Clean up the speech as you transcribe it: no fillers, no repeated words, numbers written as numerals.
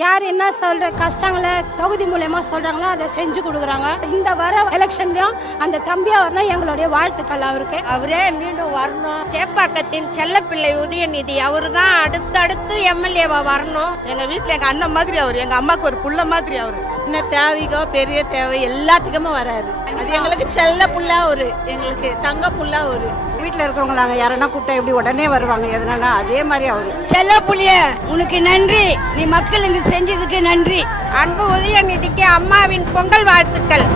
யார் என்ன சொல்ற கஷ்டங்களை தொகுதி மூலயமா சொல்றாங்களோ அதை செஞ்சு கொடுக்குறாங்க. இந்த வர எலெக்ஷன்லயும் அந்த தம்பியா வரணும் எங்களுடைய வாழ்த்துக்கள் அவருக்கு. அவரே மீண்டும் வரணும். சேப்பாக்கத்தின் செல்லப்பிள்ளை உதயநிதி அவரு தான் அடுத்தடுத்து எம்எல்ஏவா வரணும். எங்க வீட்டுல எங்க அண்ணன் மாதிரி அவரு, எங்க அம்மாக்கு ஒரு புள்ள மாதிரி அவரு. என்ன தேவைக்கோ பெரிய தேவை எல்லாத்துக்குமே வராரு. அது எங்களுக்கு செல்ல புள்ள அவரு, எங்களுக்கு தங்க புள்ள அவரு. வீட்டில் இருக்கிறவங்க நாங்கள் யாரன்னா கூப்பிட்டா எப்படி உடனே வருவாங்க, எதனா அதே மாதிரி அவரு. செல்ல புள்ளிய உனக்கு நன்றி, நீ மக்களுக்கு செஞ்சதுக்கு நன்றி. அன்பு உதயநிதிக்கு அம்மாவின் பொங்கல் வாழ்த்துக்கள்.